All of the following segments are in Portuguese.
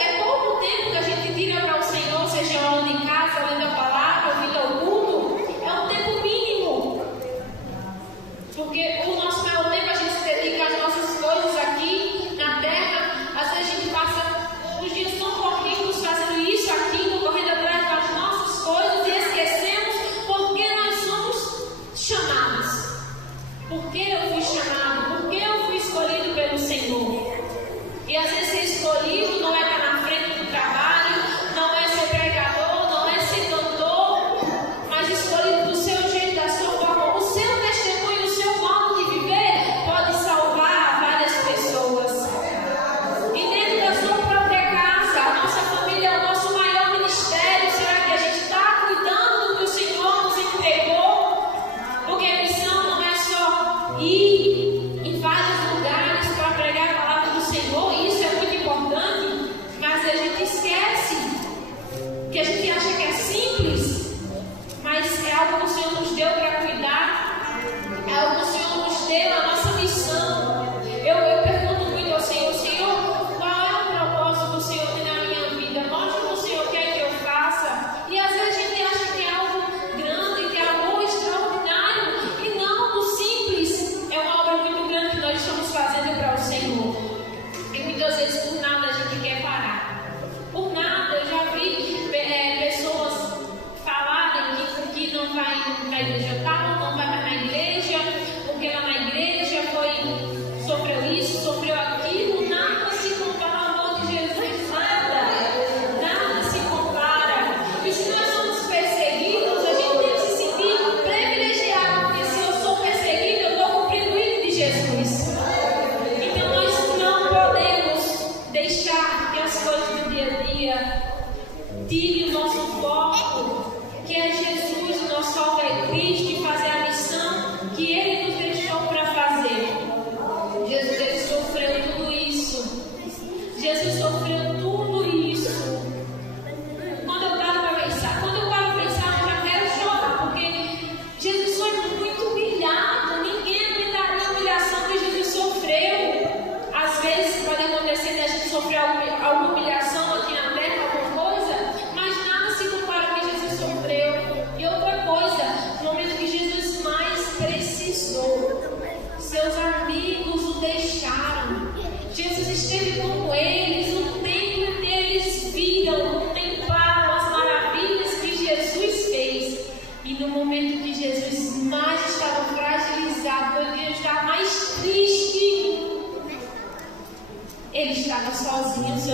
É pouco tempo que a gente tira para o Senhor, seja onde em casa, lendo a palavra.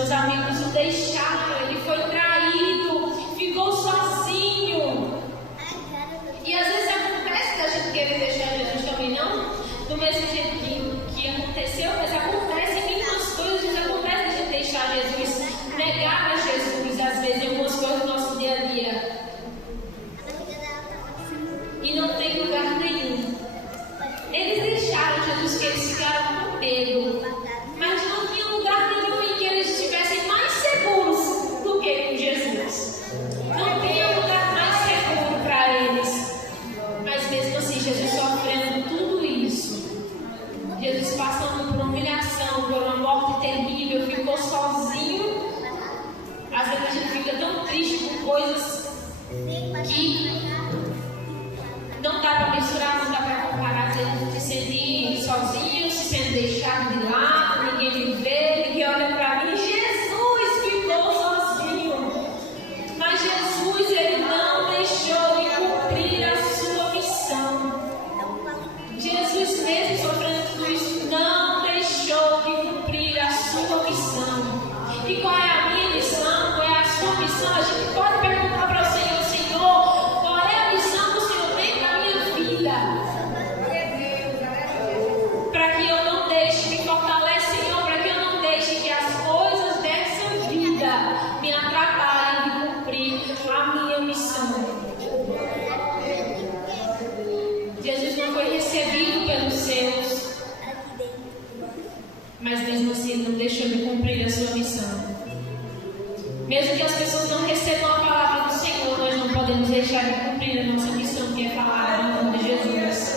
seus amigos o deixaram, ele foi traído, ficou sozinho. E às vezes acontece da gente querer deixar Jesus também, não do mesmo jeito que aconteceu, mas acontece em muitas coisas, acontece da gente deixar Jesus, negar a Jesus, às vezes em algumas coisas do nosso dia a dia. E não tem lugar nenhum. Eles deixaram Jesus, que eles ficaram com medo, mas não tinha lugar nenhum em que eles estivessem mais seguros do que com Jesus. Não tinha lugar mais seguro para eles. Mas mesmo assim, Jesus sofrendo tudo isso, Jesus passando por humilhação, por uma morte terrível, ficou sozinho. Às vezes a gente fica tão triste com coisas que não dá para mensurar, não dá para comparar. Se sentir sozinho, se sentir deixado de lado, ninguém me vê, ninguém olha para mim. Jesus ficou sozinho. Mas Jesus, ele não deixou de cumprir a sua missão. Jesus, mesmo sofrendo tudo isso, não deixou de cumprir a sua missão. E qual é a minha missão? Qual é a sua missão? A gente pode perguntar para o Senhor: Senhor, qual é a missão que o Senhor tem para a minha vida? Para que eu não deixe, me fortalece, Senhor, para que eu não deixe que as coisas dessa vida me atrapalhem de cumprir a minha missão. Jesus não foi recebido pelos seus, mas mesmo assim ele não deixou de cumprir a sua missão. Mesmo que as pessoas não recebam a palavra do Senhor, nós não podemos deixar de cumprir a nossa missão, que é falar em nome de Jesus.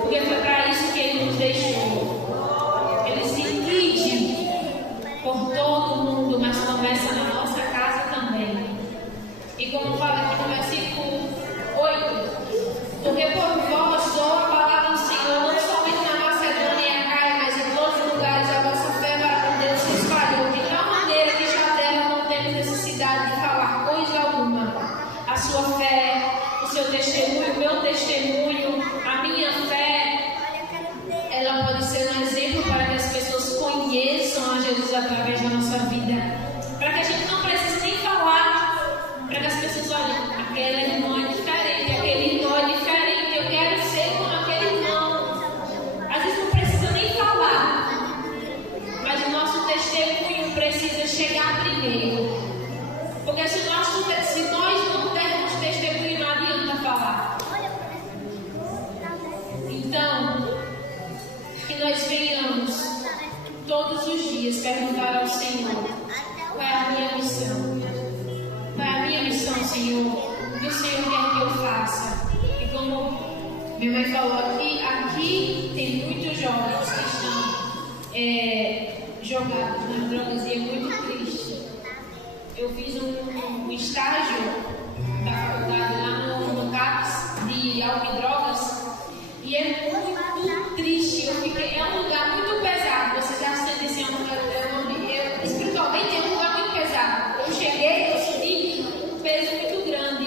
Porque foi para isso que ele nos deixou. Ele se divide por todo o mundo, mas começa na nossa casa também. E como fala aqui no versículo 8, porque por vós sou a palavra do Senhor, não somente na Macedônia e Acaia, mas em todos os lugares a vossa fé para com Deus se espalhou, de tal maneira que já dela não temos necessidade de falar coisa alguma. A sua fé, o seu testemunho, o meu testemunho, a minha fé, ela pode ser um exemplo para que as pessoas conheçam a Jesus através da nossa vida. Para que a gente não precise nem falar, para que as pessoas olhem, aquele irmão é diferente, aquele irmão é diferente, eu quero ser como aquele irmão. Às vezes não precisa nem falar, mas o nosso testemunho precisa chegar primeiro. Porque se nós não dermos testemunho, não adianta falar. Então, que nós venhamos todos os dias perguntar ao Senhor: qual é a minha missão? Qual é a minha missão, Senhor? O que o Senhor quer que eu faça? E como minha mãe falou aqui tem muitos jovens que estão jogados nas drogas e é muito triste. Eu fiz um estágio da faculdade lá no CAPS de álcool e drogas e é muito triste. É um lugar muito pesado. Vocês já sentem assim, espiritualmente é um lugar muito pesado. Eu cheguei, eu senti um peso muito grande.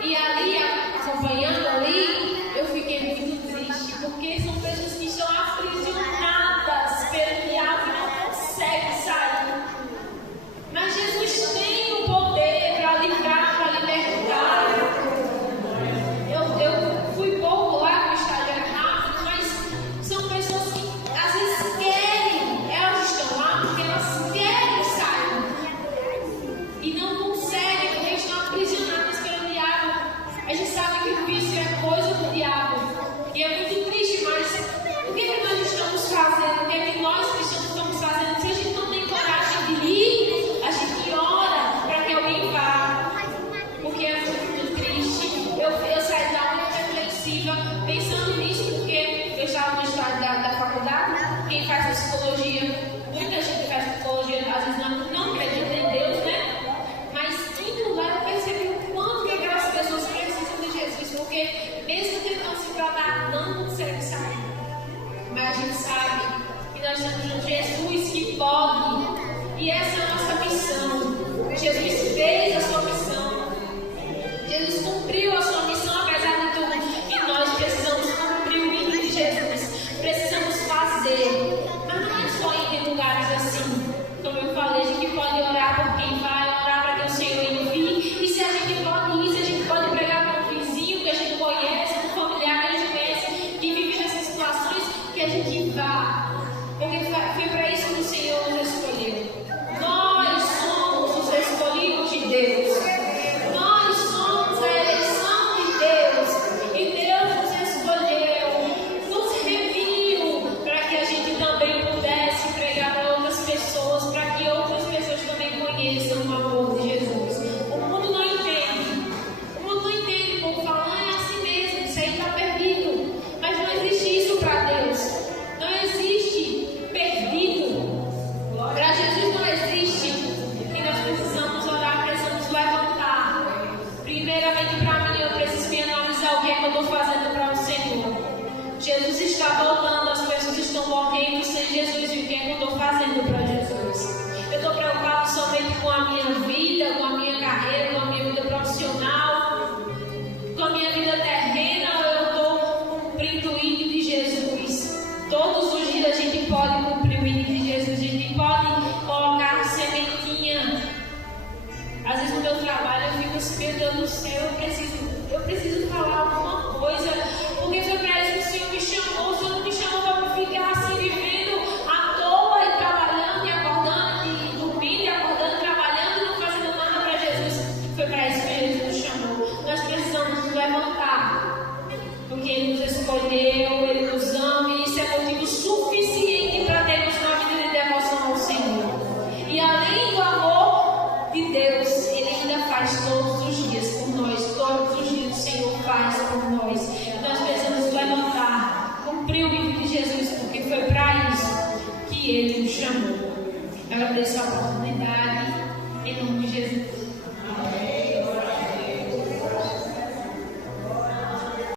E ali, acompanhando ali, eu fiquei muito triste, porque são pessoas que estão aprisionadas pelo diabo e não conseguem sair. Mas Jesus tem o poder para livrar, para libertar. Eu fui pouco lá no estádio, era rápido, mas são pessoas que às vezes querem, elas estão lá porque elas querem sair e não conseguem, porque estão aprisionadas pelo diabo. A gente sabe que o vício é coisa do diabo e é muito triste, mas o que nós estamos fazendo? O que nós cristãos estamos fazendo? Se a gente não tem coragem de ir, a gente ora para que alguém vá, porque é muito triste. Eu saí da aula reflexiva pensando nisso, porque eu estava no estágio da faculdade. Quem faz psicologia, muita gente faz psicologia, às vezes não acredita em Deus, né? Mas indo lá eu percebi o quanto que aquelas pessoas precisam de Jesus, porque mesmo tentando se tratar, não consegue sair. Mas a gente sabe que nós temos um Jesus que pode, e essa é a nossa missão. Jesus fez a sua missão, Jesus cumpriu a sua missão apesar de tudo, e nós precisamos cumprir o hino de Jesus, precisamos fazer, mas não é só ir em lugares assim, como eu falei, de que lugar, porque foi para isso que o Senhor nos escolheu. Nós somos os escolhidos de Deus. Nós somos a eleição de Deus. E Deus nos escolheu, nos remiu para que a gente também pudesse pregar para outras pessoas, para que outras pessoas também conheçam o amor de Jesus. O mundo não entende. O mundo não entende como falar é assim mesmo, isso aí está perdido. Mas não existe isso para Deus. Não existe perdido. Para Jesus não existe. E nós precisamos orar, precisamos levantar. Primeiramente, para mim, eu preciso me analisar o que é que eu estou fazendo para o Senhor. Jesus está voltando, as pessoas estão morrendo sem Jesus. E o que é que eu estou fazendo para Jesus? Eu estou preocupado somente com a minha vida, com a minha carreira, com a minha vida profissional, com a minha vida terrena, ou eu estou cumprindo o hino de Jesus? Todos os dias a gente pode cumprir o hino de Jesus, a gente pode colocar sementinha. Às vezes no meu trabalho eu fico assim, meu Deus do céu, eu preciso falar alguma coisa, porque foi para isso que o Senhor me chamou. O Senhor não me chamou para ficar assim vivendo à toa e trabalhando e acordando, e dormindo e acordando, trabalhando e não fazendo nada para Jesus. Foi para isso que Ele nos chamou. Nós precisamos nos levantar, porque Ele nos escolheu, Ele nos ama, e isso é motivo suficiente para termos uma vida de devoção ao Senhor. E além do amor de Deus, Ele ainda faz todos os dias por nós. Todos os dias o Senhor faz por nós. E nós precisamos nos levantar, cumprir o hino de Jesus, porque foi para isso que Ele nos chamou. Eu agradeço a oportunidade, em nome de Jesus.